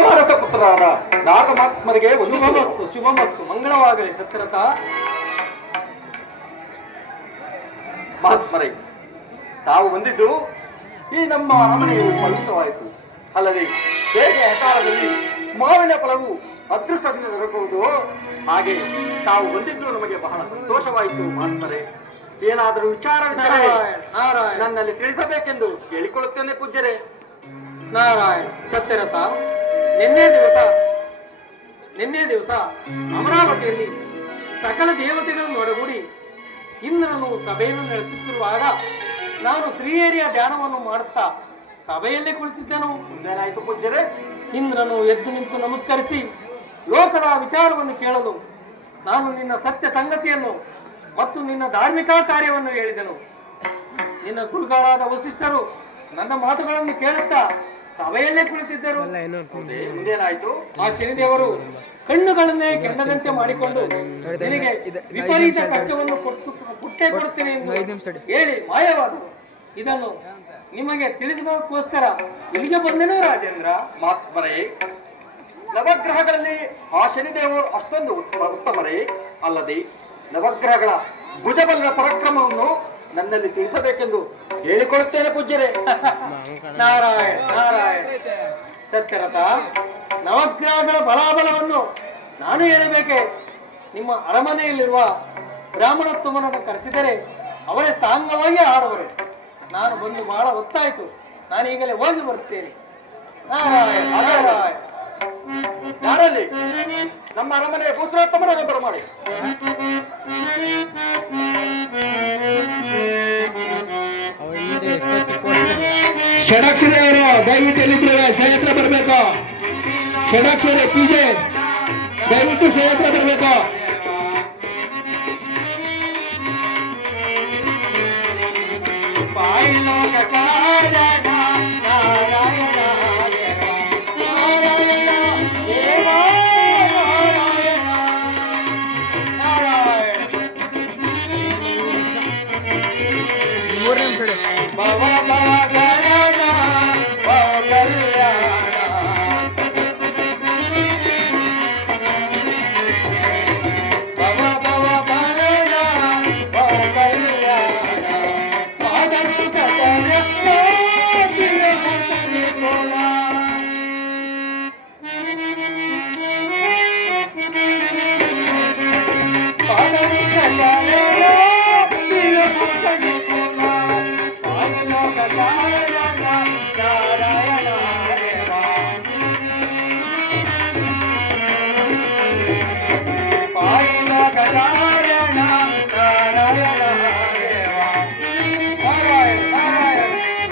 ಸೋಮರಸ ಪುತ್ರರಾದ ನಾರದ ಮಹಾತ್ಮರಿಗೆ ಶುಭಮಸ್ತು ಶುಭಮಸ್ತು ಮಂಗಳವಾಗಲಿ ಸತ್ಯರಥ. ಮಹಾತ್ಮರೇ ತಾವು ಬಂದಿದ್ದು ಈ ನಮ್ಮ ಅರಮನೆಯು ಪವಿತ್ರವಾಯಿತು ಅಲ್ಲದೆ ಹೇಗೆ ಹಕಾಲದಲ್ಲಿ ಮಾವಿನ ಫಲವು ಅದೃಷ್ಟದಿಂದ ದೊರಕುವುದು? ಹಾಗೆ ತಾವು ಬಂದಿದ್ದು ನಮಗೆ ಬಹಳ ಸಂತೋಷವಾಯಿತು ಮಹಾತ್ಮರೇ. ಏನಾದರೂ ವಿಚಾರವಿದ್ದರೆ ನನ್ನಲ್ಲಿ ತಿಳಿಸಬೇಕೆಂದು ಕೇಳಿಕೊಳ್ಳುತ್ತೇನೆ ಪೂಜ್ಯರೇ. ನಾರಾಯಣ ಸತ್ಯರಥ. ನಿನ್ನೆ ದಿವಸ ನಿನ್ನೆ ದಿವಸ ಅಮರಾವತಿಯಲ್ಲಿ ಸಕಲ ದೇವತೆಗಳನ್ನು ಒಡಗೂಡಿ ಇಂದ್ರನು ಸಭೆಯನ್ನು ನಡೆಸುತ್ತಿರುವಾಗ ನಾನು ಶ್ರೀಹರಿಯ ಧ್ಯಾನವನ್ನು ಮಾಡುತ್ತಾ ಸಭೆಯಲ್ಲೇ ಕುಳಿತಿದ್ದೆನು. ಮುಂದೇನಾಯಿತು ಪೂಜ್ಯರೇ? ಇಂದ್ರನು ಎದ್ದು ನಿಂತು ನಮಸ್ಕರಿಸಿ ಲೋಕದ ವಿಚಾರವನ್ನು ಕೇಳಲು ನಾನು ನಿನ್ನ ಸತ್ಯ ಸಂಗತಿಯನ್ನು ಮತ್ತು ನಿನ್ನ ಧಾರ್ಮಿಕ ಕಾರ್ಯವನ್ನು ಹೇಳಿದನು. ನಿನ್ನ ಗುರುಗಳಾದ ವಸಿಷ್ಠರು ನನ್ನ ಮಾತುಗಳನ್ನು ಕೇಳುತ್ತಾ ಸಭೆಯಲ್ಲೇ ಕುಳಿತಿದ್ದರು. ಮುಂದೇನಾಯ್ತು? ಆ ಶನಿದೇವರು ಕಣ್ಣುಗಳನ್ನೇ ಕೆಂಡದಂತೆ ಮಾಡಿಕೊಂಡು ನಿನಗೆ ವಿಪರೀತ ಕಷ್ಟವನ್ನು ಕೊಟ್ಟು ಕೊಟ್ಟೆ ಕೊಡುತ್ತೇನೆ ಎಂದು ಹೇಳಿ ಮಾಯವಾದರು ಇದನ್ನು ನಿಮಗೆ ತಿಳಿಸೋದಕ್ಕೋಸ್ಕರ ಇಲ್ಲಿಗೆ ಬಂದನು ರಾಜೇಂದ್ರ ಮಾತ್ಮರೇ ನವಗ್ರಹಗಳಲ್ಲಿ ಆ ಶನಿದೇವರು ಅಷ್ಟೊಂದು ಉತ್ತಮ ಉತ್ತಮರೇ. ಅಲ್ಲದೆ ನವಗ್ರಹಗಳ ಭುಜಬಲದ ಪರಾಕ್ರಮವನ್ನು ನನ್ನಲ್ಲಿ ತಿಳಿಸಬೇಕೆಂದು ಹೇಳಿಕೊಳ್ಳುತ್ತೇನೆ ಪೂಜ್ಯರೇ. ನಾರಾಯಣ. ನಾರಾಯಣ ಸತ್ಯರಥ ನವಗ್ರಹಗಳ ಬಲಾಬಲವನ್ನು ನಾನು ಹೇಳಬೇಕೆ. ನಿಮ್ಮ ಅರಮನೆಯಲ್ಲಿರುವ ಬ್ರಾಹ್ಮಣೋತ್ತಮನನ್ನು ಕರೆಸಿದರೆ ಅವರೇ ಸಾಂಗವಾಗಿ ಆಡುವರು ನಾನು ಬಂದು ಬಹಳ ಹೊತ್ತಾಯ್ತು. ನಾನು ಈಗಲೇ ಹೋಗಿ ಬರುತ್ತೇನೆ. ನಾರಾಯಣ ನಾರಾಯಣ. ಯಾರಲ್ಲಿ? ನಮ್ಮ ಅರಮನೆಯ ಪುತ್ರೋತ್ತಮನ ಬರಮಾಡಿ ಷಡಾಕ್ಷರಿ ಅವರು ದಯವಿಟ್ಟು ಎಲ್ಲಿದ್ದೇವೆ ಸಹ ಹತ್ರ ಬರಬೇಕು ಷಡಾಕ್ಷರಿ ಪಿಜೆ ದಯವಿಟ್ಟು ಸಹ ಹತ್ರ ಬರಬೇಕು ಬಾಯಿಲೋಕ ಕಾರಣ ಮುಚ್ಚಲಿಕೋಣ.